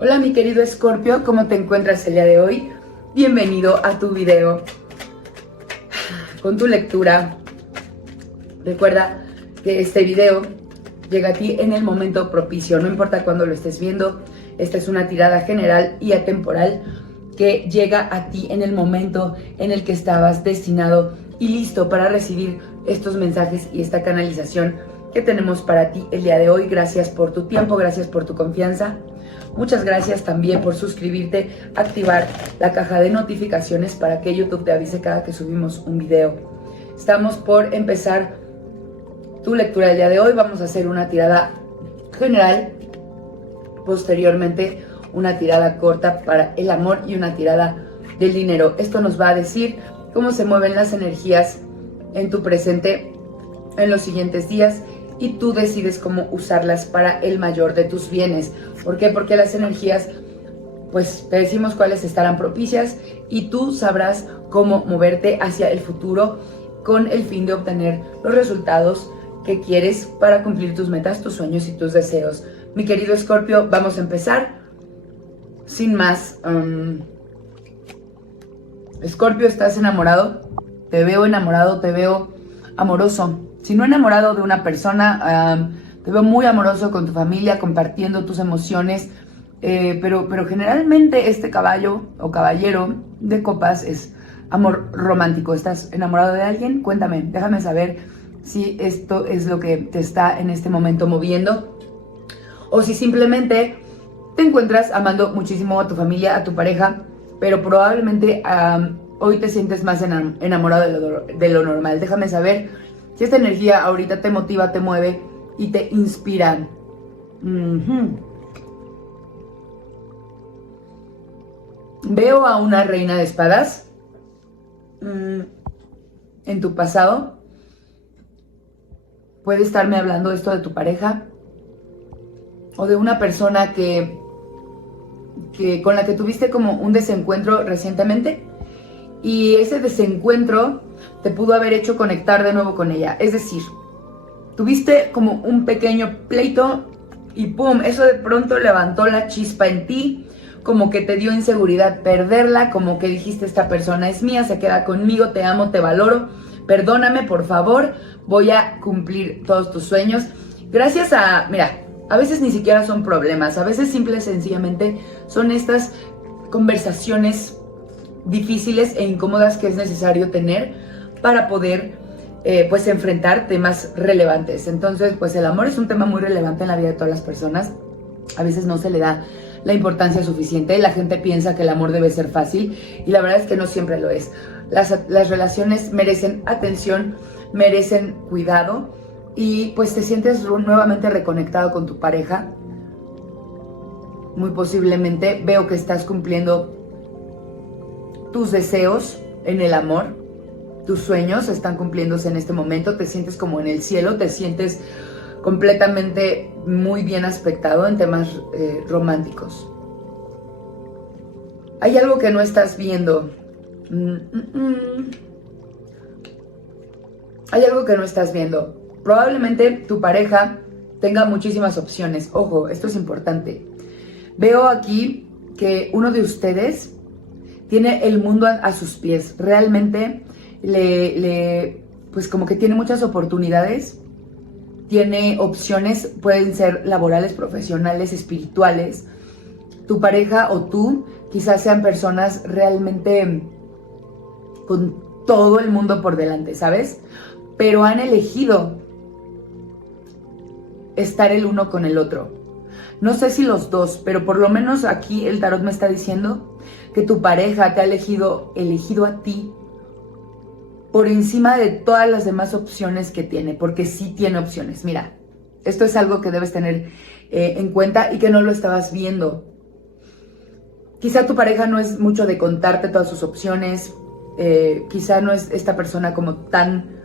Hola mi querido Escorpio, ¿cómo te encuentras el día de hoy? Bienvenido a tu video con tu lectura. Recuerda que este video llega a ti en el momento propicio, no importa cuándo lo estés viendo. Esta es una tirada general y atemporal que llega a ti en el momento en el que estabas destinado y listo para recibir estos mensajes y esta canalización que tenemos para ti el día de hoy. Gracias por tu tiempo, gracias por tu confianza. Muchas gracias también por suscribirte, activar la caja de notificaciones para que YouTube te avise cada que subimos un video. Estamos por empezar tu lectura del día de hoy. Vamos a hacer una tirada general, posteriormente una tirada corta para el amor y una tirada del dinero. Esto nos va a decir cómo se mueven las energías en tu presente en los siguientes días y tú decides cómo usarlas para el mayor de tus bienes. ¿Por qué? Porque las energías, pues te decimos cuáles estarán propicias y tú sabrás cómo moverte hacia el futuro con el fin de obtener los resultados que quieres para cumplir tus metas, tus sueños y tus deseos. Mi querido Escorpio, vamos a empezar. Sin más, Escorpio, ¿estás enamorado? Te veo enamorado, te veo amoroso. Si no enamorado de una persona, te veo muy amoroso con tu familia, compartiendo tus emociones, pero generalmente este caballo o caballero de copas es amor romántico. ¿Estás enamorado de alguien? Cuéntame, déjame saber si esto es lo que te está en este momento moviendo o si simplemente te encuentras amando muchísimo a tu familia, a tu pareja, pero probablemente hoy te sientes más enamorado de lo normal. Déjame saber si esta energía ahorita te motiva, te mueve y te inspira. Veo a una reina de espadas en tu pasado. Puede estarme hablando esto de tu pareja o de una persona con la que tuviste como un desencuentro recientemente, y ese desencuentro te pudo haber hecho conectar de nuevo con ella. Es decir, tuviste como un pequeño pleito y ¡pum! Eso de pronto levantó la chispa en ti, como que te dio inseguridad perderla, como que dijiste, esta persona es mía, se queda conmigo, te amo, te valoro, perdóname, por favor, voy a cumplir todos tus sueños. Gracias a, mira, a veces ni siquiera son problemas, a veces simple y sencillamente son estas conversaciones difíciles e incómodas que es necesario tener para poder pues enfrentar temas relevantes. Entonces, pues el amor es un tema muy relevante en la vida de todas las personas. A veces no se le da la importancia suficiente. La gente piensa que el amor debe ser fácil y la verdad es que no siempre lo es. Las relaciones merecen atención, merecen cuidado, y pues te sientes nuevamente reconectado con tu pareja. Muy posiblemente veo que estás cumpliendo tus deseos en el amor, tus sueños están cumpliéndose en este momento, te sientes como en el cielo, te sientes completamente muy bien aspectado en temas románticos. Hay algo que no estás viendo. Hay algo que no estás viendo. Probablemente tu pareja tenga muchísimas opciones. Ojo, esto es importante. Veo aquí que uno de ustedes tiene el mundo a sus pies. Realmente pues como que tiene muchas oportunidades, tiene opciones, pueden ser laborales, profesionales, espirituales. Tu pareja o tú quizás sean personas realmente con todo el mundo por delante, ¿sabes? Pero han elegido estar el uno con el otro. No sé si los dos, pero por lo menos aquí el tarot me está diciendo que tu pareja te ha elegido a ti por encima de todas las demás opciones que tiene, porque sí tiene opciones. Mira, esto es algo que debes tener en cuenta y que no lo estabas viendo. Quizá tu pareja no es mucho de contarte todas sus opciones, quizá no es esta persona como tan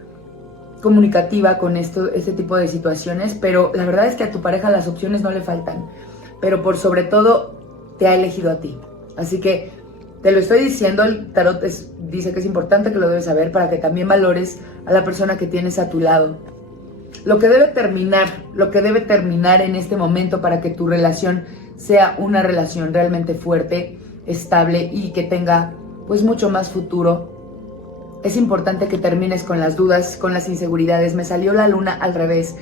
comunicativa con este tipo de situaciones, pero la verdad es que a tu pareja las opciones no le faltan, pero por sobre todo te ha elegido a ti. Así que te lo estoy diciendo, el tarot dice que es importante que lo debes saber para que también valores a la persona que tienes a tu lado. Lo que debe terminar en este momento para que tu relación sea una relación realmente fuerte, estable y que tenga pues mucho más futuro. Es importante que termines con las dudas, con las inseguridades. Me salió la luna al revés.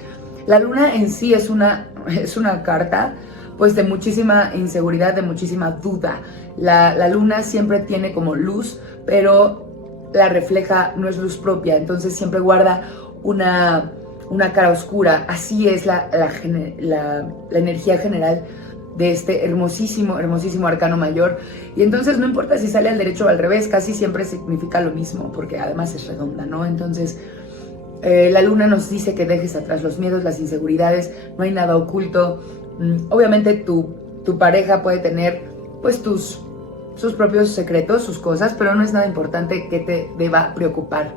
La luna en sí es una carta pues de muchísima inseguridad, de muchísima duda. La luna siempre tiene como luz, pero la refleja, no es luz propia, entonces siempre guarda una cara oscura. Así es la energía general de este hermosísimo arcano mayor. Y entonces no importa si sale al derecho o al revés, casi siempre significa lo mismo, porque además es redonda, ¿no? Entonces la luna nos dice que dejes atrás los miedos, las inseguridades, no hay nada oculto. Obviamente tu pareja puede tener pues sus propios secretos, sus cosas, pero no es nada importante que te deba preocupar.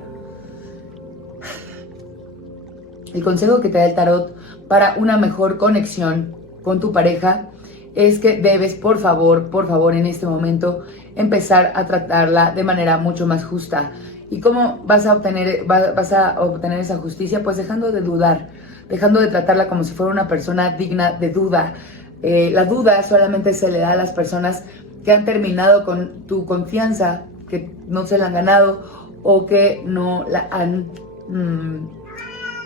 El consejo que te da el tarot para una mejor conexión con tu pareja es que debes, por favor, en este momento empezar a tratarla de manera mucho más justa. ¿Y cómo vas a obtener esa justicia? Pues dejando de dudar, dejando de tratarla como si fuera una persona digna de duda. La duda solamente se le da a las personas que han terminado con tu confianza, que no se la han ganado o que no la han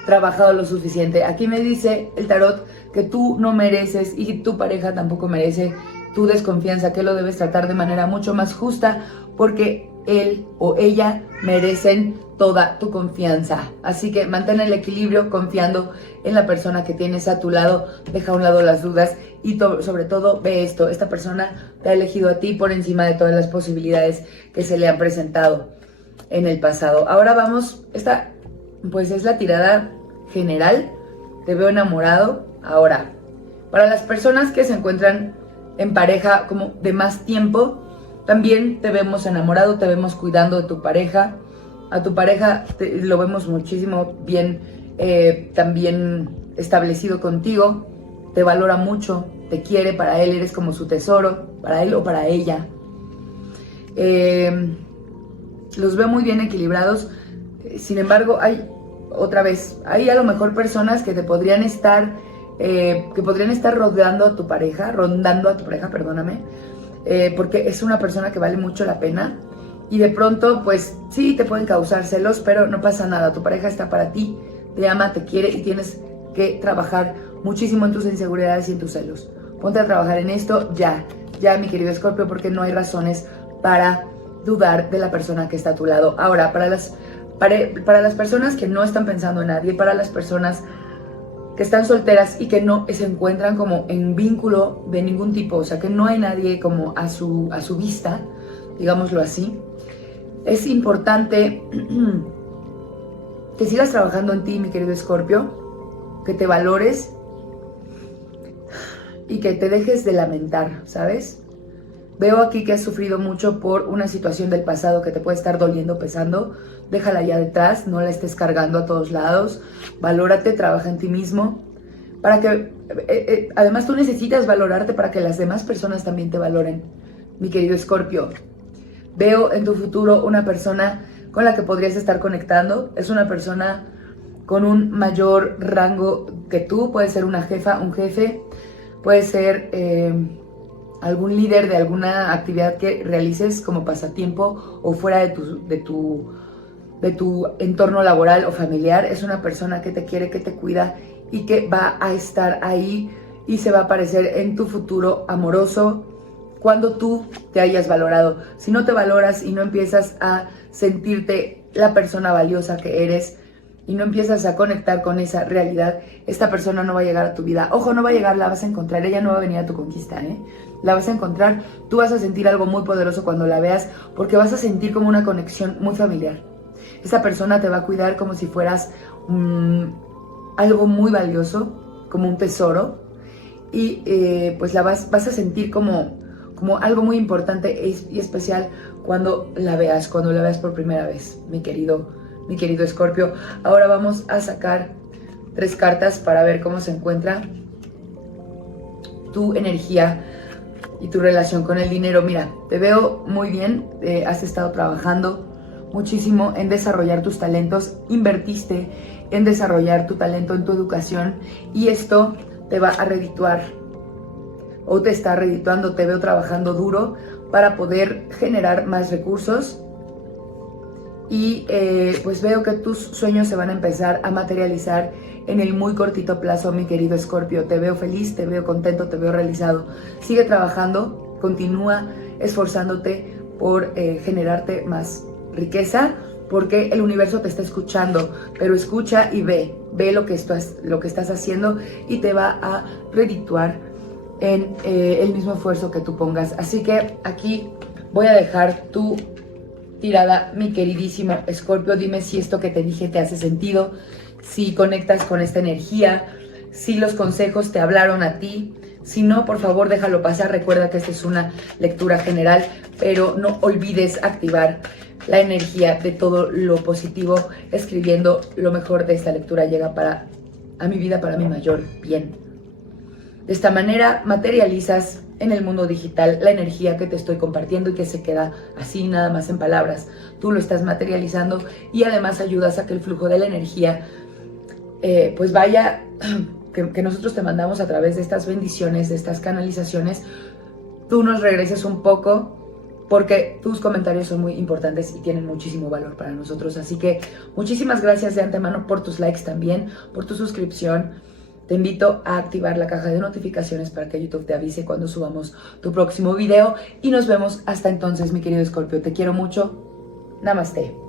trabajado lo suficiente. Aquí me dice el tarot que tú no mereces y tu pareja tampoco merece tu desconfianza, que lo debes tratar de manera mucho más justa porque él o ella merecen toda tu confianza. Así que mantén el equilibrio confiando en la persona que tienes a tu lado, deja a un lado las dudas y sobre todo ve esto, esta persona te ha elegido a ti por encima de todas las posibilidades que se le han presentado en el pasado. Ahora vamos, esta pues es la tirada general, te veo enamorado. Ahora, para las personas que se encuentran en pareja como de más tiempo, también te vemos enamorado, te vemos cuidando de tu pareja. A tu pareja lo vemos muchísimo bien, también establecido contigo, te valora mucho, te quiere, para él eres como su tesoro, para él o para ella. Los veo muy bien equilibrados, sin embargo hay a lo mejor personas que te podrían estar rondando a tu pareja, perdóname, porque es una persona que vale mucho la pena y de pronto pues sí te pueden causar celos, pero no pasa nada, tu pareja está para ti, te ama, te quiere y tienes que trabajar muchísimo en tus inseguridades y en tus celos. Ponte a trabajar en esto ya, mi querido Escorpio, porque no hay razones para dudar de la persona que está a tu lado. Ahora, para las personas que no están pensando en nadie, para las personas que están solteras y que no se encuentran como en vínculo de ningún tipo, o sea, que no hay nadie como a su vista, digámoslo así, es importante que sigas trabajando en ti, mi querido Escorpio, que te valores y que te dejes de lamentar, ¿sabes? Veo aquí que has sufrido mucho por una situación del pasado que te puede estar doliendo, pesando. Déjala ya detrás, no la estés cargando a todos lados. Valórate, trabaja en ti mismo. Para que, además tú necesitas valorarte para que las demás personas también te valoren, mi querido Escorpio. Veo en tu futuro una persona con la que podrías estar conectando. Es una persona con un mayor rango que tú. Puede ser una jefa, un jefe. Puede ser algún líder de alguna actividad que realices como pasatiempo o fuera de tu entorno laboral o familiar. Es una persona que te quiere, que te cuida y que va a estar ahí y se va a aparecer en tu futuro amoroso cuando tú te hayas valorado. Si no te valoras y no empiezas a sentirte la persona valiosa que eres y no empiezas a conectar con esa realidad, esta persona no va a llegar a tu vida. Ojo, no va a llegar, la vas a encontrar. Ella no va a venir a tu conquista, La vas a encontrar. Tú vas a sentir algo muy poderoso cuando la veas, porque vas a sentir como una conexión muy familiar. Esa persona te va a cuidar como si fueras algo muy valioso, como un tesoro, y pues la vas a sentir como algo muy importante y especial cuando la veas por primera vez, mi querido Escorpio. Ahora vamos a sacar 3 cartas para ver cómo se encuentra tu energía y tu relación con el dinero. Mira, te veo muy bien, has estado trabajando muchísimo en desarrollar tus talentos, invertiste en desarrollar tu talento en tu educación y esto te va a redituar o te está redituando, te veo trabajando duro para poder generar más recursos. Y pues veo que tus sueños se van a empezar a materializar en el muy cortito plazo, mi querido Escorpio. Te veo feliz, te veo contento, te veo realizado. Sigue trabajando, continúa esforzándote por generarte más riqueza, porque el universo te está escuchando, pero escucha y ve lo que estás haciendo y te va a redituar en el mismo esfuerzo que tú pongas. Así que aquí voy a dejar tu tirada, mi queridísimo Escorpio. Dime si esto que te dije te hace sentido, si conectas con esta energía, si los consejos te hablaron a ti. Si no, por favor, déjalo pasar. Recuerda que esta es una lectura general, pero no olvides activar la energía de todo lo positivo, escribiendo lo mejor de esta lectura llega a mi vida para mi mayor bien. De esta manera materializas en el mundo digital la energía que te estoy compartiendo y que se queda así nada más en palabras. Tú lo estás materializando y además ayudas a que el flujo de la energía pues vaya, que nosotros te mandamos a través de estas bendiciones, de estas canalizaciones, tú nos regreses un poco, porque tus comentarios son muy importantes y tienen muchísimo valor para nosotros. Así que muchísimas gracias de antemano por tus likes también, por tu suscripción. Te invito a activar la caja de notificaciones para que YouTube te avise cuando subamos tu próximo video. Y nos vemos hasta entonces, mi querido Escorpio. Te quiero mucho. Namaste.